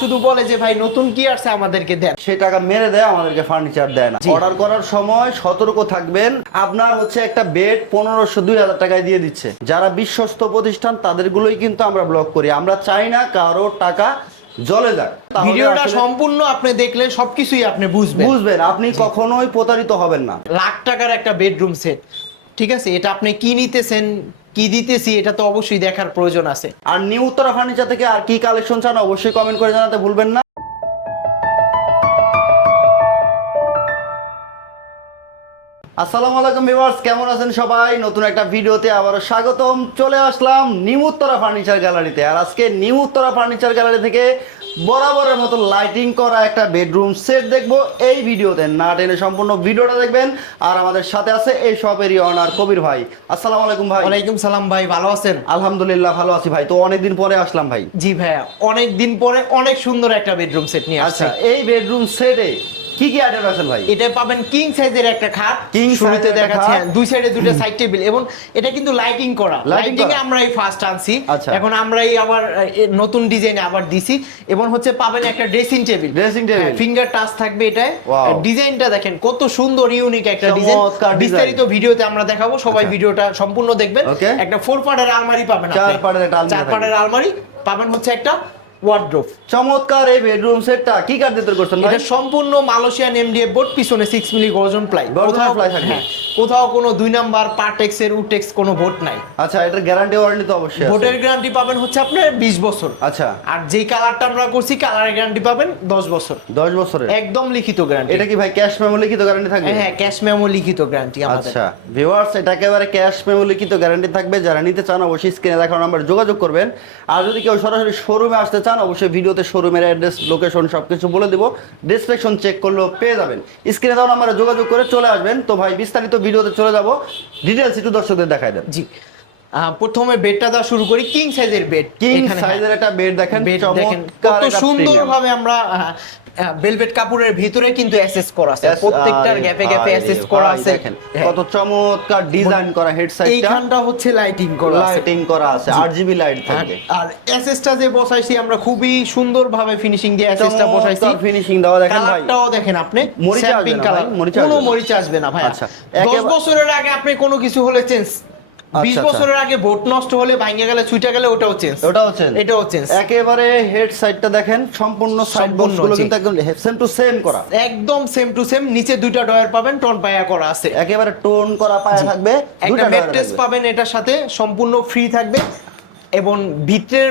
শুধু বলে যে ভাই নতুন কি আসছে আমাদেরকে দেন। সেই টাকা মেরে দেয় আমাদেরকে ফার্নিচার দেয় না। অর্ডার করার সময় সতর্ক থাকবেন। আপনার হচ্ছে একটা বেড পনেরোশো দুই হাজার টাকায় দিয়ে দিচ্ছে। যারা বিশ্বস্ত প্রতিষ্ঠান তাদেরগুলোই কিন্তু আমরা ব্লক করি। আমরা চাই না কারও টাকা জলে যাক। ভিডিওটা সম্পূর্ণ আপনি দেখলে সবকিছুই আপনি বুঝবেন। বুঝবেন আপনি কখনোই প্রতারিত হবেন না। লাখ টাকার একটা বেডরুম সেট ঠিক আছে? এটা আপনি কি নিতেছেন? কি দিতেছি এটা তো অবশ্যই দেখার প্রয়োজন আছে। আর নিউ উত্তরা ফার্নিচার থেকে আর কি কালেকশন চান অবশ্যই কমেন্ট করে জানাতে ভুলবেন না। আসসালামু আলাইকুম ভিউয়ার্স কেমন আছেন সবাই? নতুন একটা ভিডিওতে আবারও স্বাগতম। চলে আসলাম নিউ উত্তরা ফার্নিচার গ্যালারিতে আর আজকে নিউ উত্তরা ফার্নিচার গ্যালারি থেকে বরাবরের মতো লাইটিং করা একটা বেডরুম সেট দেখব এই ভিডিওতে। না টেনে সম্পূর্ণ ভিডিওটা দেখবেন। আর আমাদের সাথে আছে এই শপেরই অনার কবির ভাই। আসসালামু আলাইকুম ভাই। ওয়ালাইকুম সালাম ভাই ভালো আছেন? আলহামদুলিল্লাহ ভালো আছি ভাই। তো অনেকদিন পরে আসলাম ভাই। জি ভাইয়া অনেক দিন পরে অনেক সুন্দর একটা বেডরুম সেট নিয়ে আচ্ছা এই বেডরুম সেটে কি কি আইটেম আছেন ভাই এটা পাবেন কিং সাইজের একটা খাট King শুরুতে দেখাচ্ছে দুই সাইডে দুটো সাইড টেবিল এবং এটা কিন্তু লাইটিং করা লাইটিং এ আমরা এই ফার্স্ট আনছি আচ্ছা। এখন আমরা এই আবার নতুন ডিজাইনে আবার দিছি এবং হচ্ছে পাবেন একটা dressing table Dressing table। Finger touch থাকবে এটায়। ডিজাইনটা দেখেন কত সুন্দর ইউনিক একটা ডিজাইন। বিস্তারিত ভিডিওতে আমরা দেখাবো সবাই আচ্ছা। ভিডিওটা সম্পূর্ণ দেখবেন একটা ফোর পার্টের আলমারি পাবেন। চার। পার্টের আলমারি পাবেন হচ্ছে একটা ওয়ার্ড্রোপ চমৎকার এই বেডরুম সেটটা কি কাঠ দিয়ে তৈরি করছেন এটা সম্পূর্ণ মালয়েশিয়ান এমডিএফ বোর্ড পিছনে 6 মিলি গর্জন প্লাই। কোথাও ply থাকবে। হ্যাঁ, কোথাও কোনো দুই নাম্বার পার্টেক্স এর উটেক্স কোনো বোর্ড নাই। আচ্ছা এটার গ্যারান্টি ওয়ারেন্টি তো অবশ্যই ভোটের গ্যারান্টি পাবেন হচ্ছে আপনার 20 বছর। আচ্ছা। আর যেই কালারটা আমরা করছি কালারের গ্যারান্টি পাবেন 10 বছর। 10 বছরের? একদম লিখিত গ্যারান্টি এটা কি ভাই ক্যাশ মেমো লিখিত গ্যারান্টি থাকবে? হ্যাঁ ক্যাশ মেমো লিখিত গ্যারান্টি আমাদের। আচ্ছা ভিউয়ার্স এটা একেবারে ক্যাশ মেমো লিখিত গ্যারান্টি থাকবে। যারা নিতে চান অবশ্যই স্ক্রিনে দেখানো নাম্বার যোগাযোগ করবেন। আর যদি কেউ সরাসরি শোরুমে আসতে চান অবশ্যই ভিডিওতে শোরুমের অ্যাড্রেস লোকেশন সব কিছু বলে দেবো। ডিসক্রিপশন চেক করলেও পেয়ে যাবেন। স্ক্রিনে দাও আমরা যোগাযোগ করে চলে আসবেন। তো ভাই, বিস্তারিত ভিডিওতে চলে যাব। ডিটেলস একটু দর্শকদের দেখায় দেন। জি। প্রথমে বেডটা দেওয়া শুরু করি কিং সাইজের বেড কিং সাইজের একটা বেড দেখেন বেড দেখেন কত একটা সুন্দর ভাবে আমরা বেলভেট কাপড়ের ভিতরে কিন্তু অ্যাসেস করা আছে। প্রত্যেকটার গ্যাপে গ্যাপে অ্যাসেস করা আছে। কত চমৎকার ডিজাইন করা হেড সাইডটা এইখানটা হচ্ছে লাইটিং করা আছে। লাইটিং করা আছে আরজিবি লাইট থাকবে আর এসএসটা যে বসাইছি আমরা খুবই সুন্দরভাবে ফিনিশিং দিয়ে এসএসটা বসাইছি। ফিনিশিং দেওয়া দেখেন ভাই। কালারটাও দেখেন আপনি। মরিচা পিঙ্ক কালার মরিচা কোনো মরিচা আসবে না ভাই আচ্ছা, 10 বছরের আগে আপনি কোনো কিছু হলে চেঞ্জ 20 আচ্ছা। বছরের আগে ভোট নষ্ট হলে ভাঙে গেলে ছুটে গেলে ওটাও চেঞ্জ ওটাও হচ্ছে এটাও চেঞ্জ একেবারে হেড সাইডটা দেখেন সম্পূর্ণ সাইড বক্স সম্পূর্ণ, গুলো কিন্তু একদম সেম টু সেম করা। একদম সেম টু সেম নিচে দুইটা ডয়ার পাবেন টোন পায়া করা আছে। একেবারে টোন করা পায়া থাকবে একটা ম্যাট্রেস পাবেন এটার সাথে সম্পূর্ণ ফ্রি থাকবে। এবং ভিতরের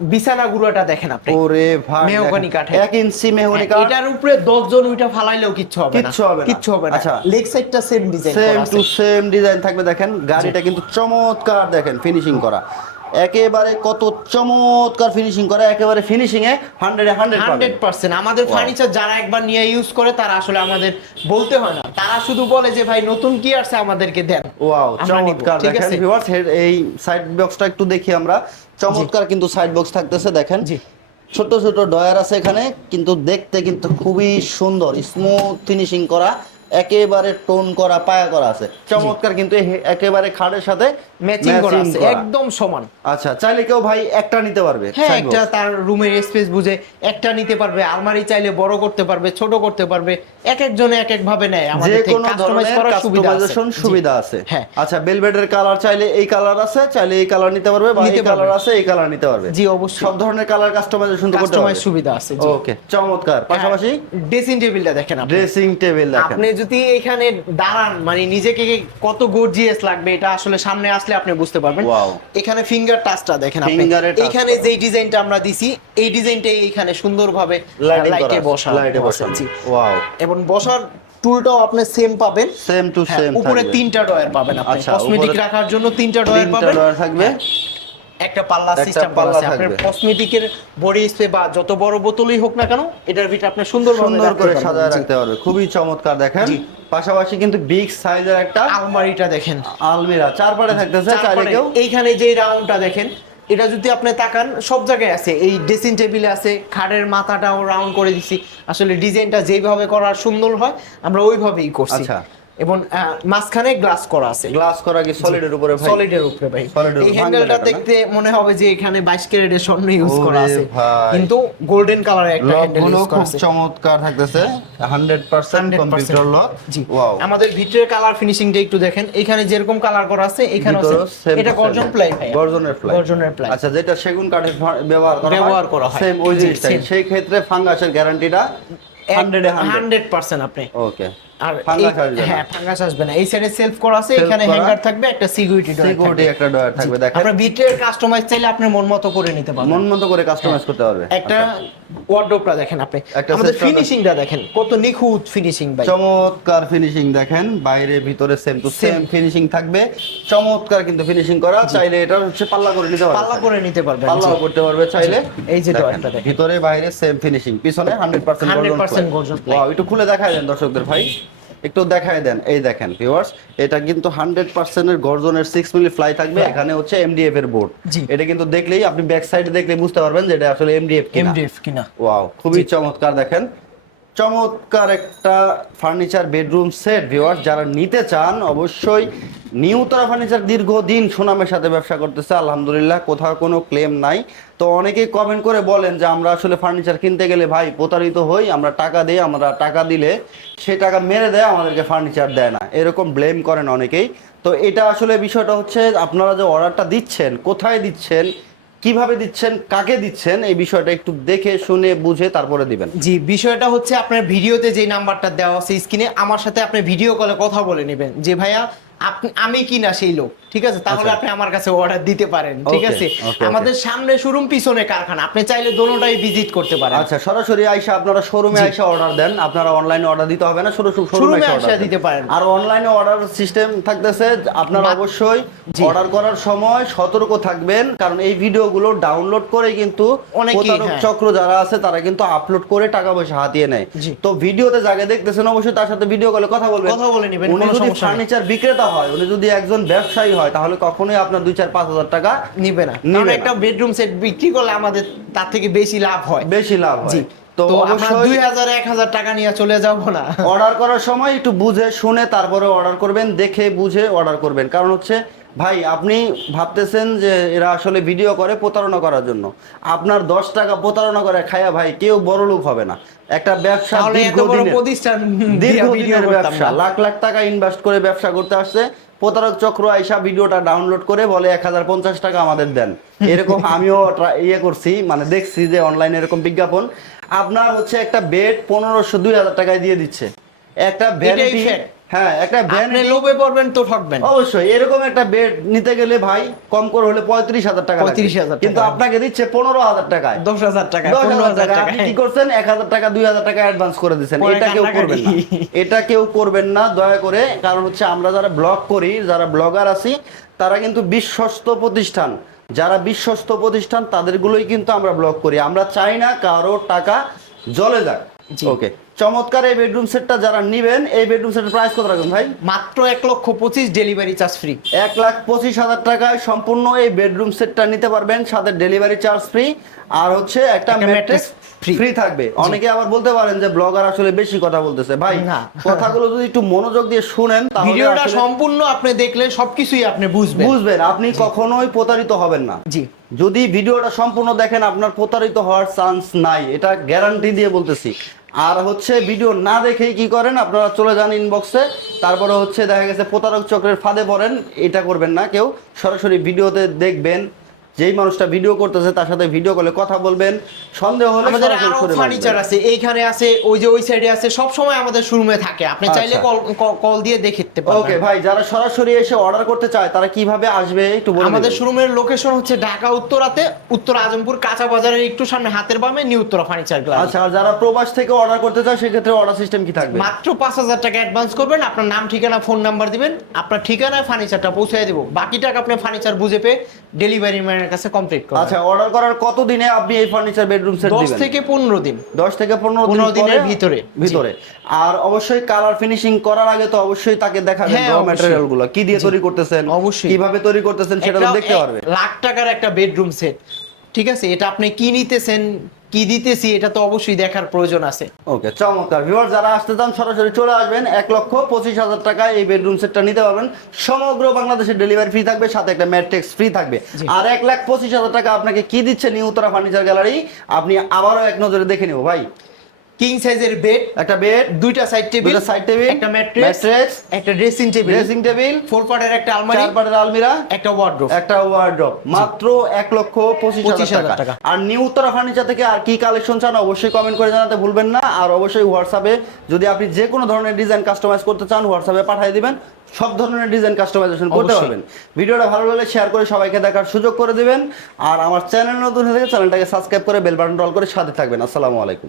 বিছানা গুড়াটা দেখেন আপনি। ওরে ভাই মেহগনি কাঠের। এক ইঞ্চি মেহগনি কাঠ। হ্যাঁ, এটার উপরে 10 জন উইটা ফালাইলেও কিচ্ছু হবে না। কিচ্ছু হবে না। কিচ্ছু হবে না। আচ্ছা। লেগ সাইডটা same design same to same design থাকবে দেখেন। গাড়িটা কিন্তু চমৎকার দেখেন ফিনিশিং করা। একেবারে কত চমৎকার ফিনিশিং করা একেবারে finishing a hundred hundred hundred percent আমাদের ফার্নিচার যারা একবার নিয়ে ইউজ করে তারা আসলে আমাদের বলতে হয় না। তারা শুধু বলে যে ভাই নতুন কি আসছে আমাদেরকে দেন। ওয়াও চমৎকার। দেখেন? ভিউয়ার্স এই সাইড বক্সটা একটু দেখি আমরা। চমৎকার কিন্তু সাইড বক্স থাকতেছে দেখেন। জি। ছোট ছোট ডয়ার আছে এখানে কিন্তু দেখতে কিন্তু খুবই সুন্দর স্মুথ ফিনিশিং করা। একেবারে টোন করা পায়া করা আছে। চমৎকার কিন্তু একেবারে খাটের সাথে ম্যাচিং করা আছে। একদম সমান। আচ্ছা চাইলে কেউ ভাই একটা নিতে পারবে হ্যাঁ একটা তার রুমের স্পেস বুঝে একটা নিতে পারবে আলমারি চাইলে বড় করতে পারবে ছোট করতে পারবে এক একজনে এক এক ভাবে নেয়। আমাদের থেকে কোনো কাস্টমাইজ করার সুবিধা আছে। সুবিধা আছে। হ্যাঁ। আচ্ছা বেলভেটের কালার চাইলে এই কালার আছে চাইলে এই কালার নিতে পারবে বা এই কালার আছে এই কালার নিতে পারবে। জি, অবশ্যই। সব ধরনের কালার কাস্টমাইজেশন করতে পারবে। সুবিধা আছে জি। ওকে চমৎকার। পাশাপাশি? ড্রেসিং টেবিলটা দেখেন আপনি। ড্রেসিং টেবিল দেখেন। আপনি যদি এখানে দাঁড়ান মানে নিজেকে কত গর্জিয়াস লাগবে এটা আসলে সামনে আসলে আপনি বুঝতে পারবেন। এখানে ফিঙ্গার টাচটা দেখেন আপনি। এখানে। যেই ডিজাইনটা আমরা দিছি এই ডিজাইনটাই এখানে সুন্দরভাবে লাইটিং বসা লাইটে বসা, ওয়াও এবং বসার টুলটাও আপনি সেম পাবেন। সেম টু হ্যাঁ, সেম উপরে তিনটা ডয়ার পাবেন আপনি। আচ্ছা, কসমেটিক রাখার জন্য তিনটা ডয়ার পাবেন। ডয়ার থাকবে। একটা পাল্লা সিস্টেম পাল্লা পাল্লা আপনার কসমেটিকের বডি স্প্রে বা যত বড় বোতলই হোক না কেন এটার ভিতরে আপনি সুন্দর সুন্দর করে সাজায় রাখতে পারবে খুবই চমৎকার দেখেন। পাশাপাশি কিন্তু বিগ সাইজের একটা আলমারিটা দেখেন। আলমিরা। চার পাটে থাকতেছে কেউ এইখানে যে রাউন্ডটা দেখেন এটা যদি আপনি তাকান সব জায়গায় আছে। এই ড্রেসিং টেবিলে আছে খাটের মাথাটাও রাউন্ড করে দিছি। আসলে ডিজাইনটা যেভাবে করার সুন্দর হয় আমরা ওইভাবেই করছি। আচ্ছা। এবং মাঝখানে গ্লাস করা আছে। গ্লাস করা কি সলিডের উপরে ভাই? সলিডের উপরে ভাই। এই হ্যান্ডেলটা দেখতে মনে হবে যে এখানে 22 ক্যারেটের স্বর্ণ ইউজ করা আছে। কিন্তু গোল্ডেন কালারের একটা হ্যান্ডেল ইউজ করা খুব আছে। চমৎকার থাকতেছে। 100% কম্পিউটার লক জি। আমাদের ভিতরের কালার ফিনিশিংটা একটু দেখেন। এখানে যেরকম কালার করা আছে এখানে এটা গর্জন প্লাই ভাই। গর্জনের প্লাই গর্জনের প্লাই আচ্ছা যেটা সেগুন কাঠের ব্যবহার করা ব্যবহার করা হয়। সেম ওই জিনিসটাই। সেই ক্ষেত্রে ফাঙ্গাসের গ্যারান্টিটা 100 100 100% আপনি। ওকে আর। হ্যাঁ ফাঙ্গাস আসবে না। এই সাইডে সেলফ করা আছে এখানে হ্যাঙ্গার থাকবে একটা সিকিউরিটি ডোর সিকিউরিটি একটা ডয়ার থাকবে দেখেন। আপনার ভিতরের কাস্টমাইজ চাইলে আপনি মন মতো করে নিতে পারবেন। মন মতো করে কাস্টমাইজ করতে পারবে। একটা ওয়ার্ডরোবটা দেখেন আপনি। আমাদের ফিনিশিংটা দেখেন। কত নিখুঁত ফিনিশিং ভাই। চমৎকার ফিনিশিং দেখেন। বাইরে ভিতরে সেম টু সেম ফিনিশিং থাকবে। চমৎকার কিন্তু ফিনিশিং করা। চাইলে এটা হচ্ছে পাল্লা করে নিতে পারবে। পাল্লা করে নিতে পারবেন পাল্লাও জি। করতে পারবে চাইলে। এই যে ডয়ারটা দেখেন। ভিতরে বাইরে সেম ফিনিশিং পিছনে 100% 100% গর্জন ওয়াও একটু খুলে দেখায় দেন দর্শকদের ভাই। একটু দেখায় দেন এই দেখেন ভিউয়ার্স এটা কিন্তু 100% এর গর্জনের 6 মিলি ফ্লাই থাকবে এখানে হচ্ছে এমডিএফ এর বোর্ড এটা কিন্তু দেখলেই আপনি ব্যাক সাইডে দেখলেই বুঝতে পারবেন যে এটা আসলে এমডিএফ কিনা। এমডিএফ কিনা। ওয়াও খুবই চমৎকার দেখেন। চমৎকার একটা ফার্নিচার বেডরুম সেট ভিউয়ার্স যারা নিতে চান অবশ্যই নিউ তারা ফার্নিচার দীর্ঘদিন সুনামের সাথে ব্যবসা করতেছে আলহামদুলিল্লাহ কোথাও কোনো ক্লেম নাই। তো অনেকেই কমেন্ট করে বলেন যে আমরা আসলে ফার্নিচার কিনতে গেলে ভাই প্রতারিত হই, আমরা টাকা দিই, আমরা টাকা দিলে সে টাকা মেরে দেয়, আমাদেরকে ফার্নিচার দেয় না। এরকম ব্লেম করেন অনেকেই। তো এটা আসলে বিষয়টা হচ্ছে, আপনারা যে অর্ডারটা দিচ্ছেন, কোথায় দিচ্ছেন, কীভাবে দিচ্ছেন, কাকে দিচ্ছেন, এই বিষয়টা একটু দেখে, শুনে, বুঝে তারপরে দিবেন। জি, বিষয়টা হচ্ছে আপনার ভিডিওতে যে নাম্বারটা দেওয়া আছে স্ক্রিনে আমার সাথে আপনি ভিডিও কলে কথা বলে নেবেন। যে ভাইয়া আপনি আমি কি না সেই লোক ঠিক আছে? তাহলে আচ্ছা। আপনি আমার কাছে অর্ডার দিতে পারেন ঠিক আছে. আমাদের সামনে শোরুম পিছনে কারখানা। আপনি চাইলে দোনোটাই ভিজিট করতে পারেন। আচ্ছা সরাসরি আইসা আপনারা শোরুমে আইসা অর্ডার দেন। আপনারা অনলাইনে অর্ডার দিতে হবে না Showroom শোরুমে আইসা দিতে পারেন। আর অনলাইনে অর্ডার সিস্টেম থাকতেছে আপনারা অবশ্যই অর্ডার করার সময় সতর্ক থাকবেন কারণ এই ভিডিওগুলো ডাউনলোড করে কিন্তু প্রতারক হ্যাঁ। চক্র যারা আছে তারা কিন্তু আপলোড করে টাকা পয়সা হাতিয়ে নেয়। তো ভিডিওতে যাকে দেখতেছেন অবশ্যই তার সাথে ভিডিও কলে কথা বলবেন। কথা বলে নেবেন উনি কোনো যদি ফার্নিচার বিক্রেতা হয় উনি যদি একজন ব্যবসায়ী হয় তাহলে কখনোই আপনার দুই চার পাঁচ হাজার টাকা নিবে না। কারণ একটা বেডরুম সেট বিক্রি করলে আমাদের তার থেকে বেশি লাভ হয়। বেশি লাভ হয়। তো তো আমরা দুই হাজার এক হাজার টাকা নিয়ে চলে যাব না। অর্ডার করার সময় একটু বুঝে শুনে তারপরে অর্ডার করবেন দেখে বুঝে অর্ডার করবেন। কারণ হচ্ছে ভাই আপনি ভাবতেছেন যে এরা আসলে ভিডিও করে প্রতারণা করার জন্য। আপনার দশ টাকা প্রতারণা করে খায়া ভাই কেউ বড় লোক হবে না। একটা ব্যবসা দীর্ঘদিনের প্রতিষ্ঠান দীর্ঘদিনের ব্যবসা। লাখ লাখ টাকা ইনভেস্ট করে ব্যবসা করতে আসছে। প্রতারক চক্র আইসা ভিডিওটা ডাউনলোড করে বলে এক হাজার পঞ্চাশ টাকা আমাদের দেন। এরকম আমিও ইয়ে করছি মানে দেখছি যে অনলাইনে এরকম বিজ্ঞাপন। আপনার হচ্ছে একটা বেড পনেরোশো দুই হাজার টাকায় দিয়ে দিচ্ছে। একটা fact। হ্যাঁ একটা আপনি লোভে পড়বেন তো ঠকবেন। অবশ্যই এরকম একটা বেড নিতে গেলে ভাই কম করে হলে পঁয়ত্রিশ হাজার টাকা। 35,000 টাকা। কিন্তু আপনাকে দিচ্ছে পনেরো হাজার টাকায়। দশ হাজার টাকা দশ হাজার হাজার টাকা টাকা আপনি কি করছেন? এক হাজার টাকা দুই হাজার টাকা অ্যাডভান্স করে দিচ্ছেন। এটা কেউ করবেন না। এটা কেউ করবেন না দয়া করে। কারণ হচ্ছে আমরা যারা ব্লগ করি যারা ব্লগার আছি তারা কিন্তু বিশ্বস্ত প্রতিষ্ঠান। যারা বিশ্বস্ত প্রতিষ্ঠান তাদেরগুলোই কিন্তু আমরা ব্লগ করি। আমরা চাই না কারও টাকা জলে যাক। ওকে চমৎকার এই বেডরুম সেটটা যারা নিবেন এই বেডরুম সেটের প্রাইস কত রাখবেন ভাই? মাত্র এক লক্ষ পঁচিশ ডেলিভারি চার্জ ফ্রি এক লাখ পঁচিশ হাজার টাকায় সম্পূর্ণ এই বেডরুম সেটটা নিতে পারবেন সাথে ডেলিভারি চার্জ ফ্রি আর হচ্ছে একটা ম্যাট্রেস ফ্রি থাকবে। অনেকে আবার বলতে পারেন যে ব্লগার আসলে বেশি কথা বলতেছে। ভাই না। কথাগুলো যদি একটু মনোযোগ দিয়ে শুনেন তাহলে ভিডিওটা সম্পূর্ণ আপনি দেখলে সবকিছুই আপনি বুঝবেন। বুঝবেন আপনি কখনোই প্রতারিত হবেন না। জি। যদি ভিডিওটা সম্পূর্ণ দেখেন আপনার প্রতারিত হওয়ার চান্স নাই। এটা গ্যারান্টি দিয়ে বলতেছি। আর হচ্ছে ভিডিও না দেখেই কি করেন? আপনারা চলে যান ইনবক্সে তারপরে হচ্ছে দেখা গেছে প্রতারক চক্রের ফাঁদে পড়েন। এটা করবেন না কেউ। সরাসরি ভিডিওতে দেখবেন। যেই মানুষটা ভিডিও করতেছে তার সাথে ভিডিও কলে কথা বলবেন। সন্দেহ হলে আমাদের আরও ফার্নিচার আছে এইখানে আছে ওই যে ওই সাইডে আছে সব সময় আমাদের শোরুমে থাকে। আপনি চাইলে আচ্ছা। কল কল দিয়ে দেখে নিতে ওকে ভাই যারা সরাসরি এসে অর্ডার করতে চায় তারা কীভাবে আসবে একটু বলে আমাদের শোরুমের লোকেশন হচ্ছে ঢাকা উত্তরাতে। উত্তর আজমপুর কাঁচা বাজারের একটু সামনে হাতের বামে নিউ উত্তরা ফার্নিচার গ্লাস আচ্ছা আর যারা প্রবাস থেকে অর্ডার করতে চায় সেক্ষেত্রে অর্ডার সিস্টেম কি থাকবে? মাত্র পাঁচ হাজার টাকা অ্যাডভান্স করবেন আপনার নাম ঠিকানা ফোন নাম্বার দিবেন আপনার ঠিকানায় ফার্নিচারটা পৌঁছে দেবো। বাকি টাকা আপনি ফার্নিচার বুঝে পেয়ে ডেলিভারি ম্যানের কাছে কমপ্লিট করবে আচ্ছা অর্ডার করার কত দিনে আপনি এই ফার্নিচার বেডরুম সেট দিবেন? 10 থেকে পনেরো দিন। দশ থেকে পনেরো দিন 15 দিনের ভিতরে। ভিতরে। আর অবশ্যই কালার ফিনিশিং করার আগে তো অবশ্যই তাকে দেখাবেন র অবশ্যই। ম্যাটেরিয়ালগুলো। কি দিয়ে তৈরি করতেছেন? অবশ্যই। কীভাবে তৈরি করতেছেন সেটা দেখতে পারবে। লাখ টাকার একটা বেডরুম সেট ঠিক আছে? এটা আপনি কি নিতেছেন? কি দিতেছি এটা তো অবশ্যই দেখার প্রয়োজন আছে। ওকে চমৎকার। ভিউয়ার যারা আসতে চান সরাসরি চলে আসবেন। এক লক্ষ পঁচিশ হাজার টাকায় এই বেডরুম সেটটা নিতে পারবেন। সমগ্র বাংলাদেশের ডেলিভারি ফ্রি থাকবে সাথে একটা ম্যাট্রিক্স ফ্রি থাকবে। আর এক লাখ পঁচিশ হাজার টাকা আপনাকে কি দিচ্ছে নিউ উত্তরা ফার্নিচার গ্যালারি আপনি আবারও এক নজরে দেখে নেব ভাই। কিং সাইজের বেড একটা বেড দুইটা সাইড টেবিল দুইটা সাইড table, একটা ম্যাট্রেস mattress, একটা dressing table dressing table four পার্টের একটা আলমারি চার পাটের আলমিরা একটা ওয়ার্ড্রোব একটা ওয়ার্ড্রপ মাত্র এক লক্ষ পঁচিশ হাজার 25,000 টাকা। টাকা। আর নিউ উত্তরা ফার্নিচার থেকে আর কি কালেকশন চান অবশ্যই কমেন্ট করে জানাতে ভুলবেন না। আর অবশ্যই হোয়াটসঅ্যাপে যদি আপনি যে কোনো ধরনের ডিজাইন কাস্টমাইজ করতে চান হোয়াটসঅ্যাপে পাঠিয়ে দিবেন। সব ধরনের ডিজাইন কাস্টমাইজেশন করতে পারবেন। ভিডিওটা ভালো লাগলে শেয়ার করে সবাইকে দেখার সুযোগ করে দিবেন। আর আমার চ্যানেল নতুন হয়ে থাকে চ্যানেলটাকে সাবস্ক্রাইব করে বেল বাটন অল করে সাথে থাকবেন। আসসালামু আলাইকুম।